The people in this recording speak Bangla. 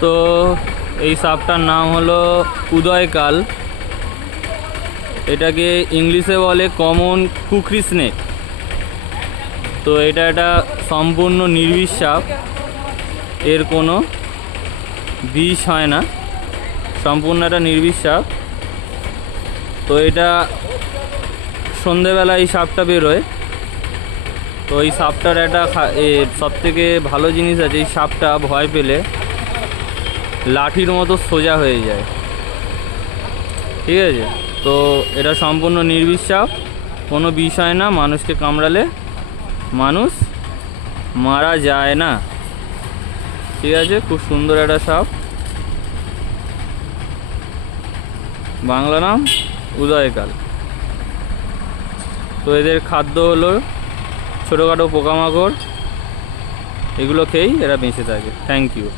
তো এই সাপটার নাম হলো উদয়কাল। এটাকে ইংলিশে বলে কমন কুকরি স্নেক। তো এটা একটা সম্পূর্ণ নির্বিষ সাপ, এর কোনো বিষ হয় না, সম্পূর্ণ একটা নির্বিষ সাপ। তো এটা সন্ধেবেলা এই সাপটা বেরোয়। তো এই সাপটার একটা সবথেকে ভালো জিনিস আছে, এই সাপটা ভয় পেলে লাঠির মতো সোজা হয়ে যায়, ঠিক আছে। তো এটা সম্পূর্ণ নির্বিষ সাপ, কোনো বিষ হয় না, মানুষকে কামড়ালে মানুষ মারা যায় না, ঠিক আছে। খুব সুন্দর একটা সাপ, বাংলা নাম উদয়কাল। তো এদের খাদ্য হলো ছোটোখাটো পোকামাকড়, এগুলো খেয়েই এরা বেঁচে থাকে। Thank you.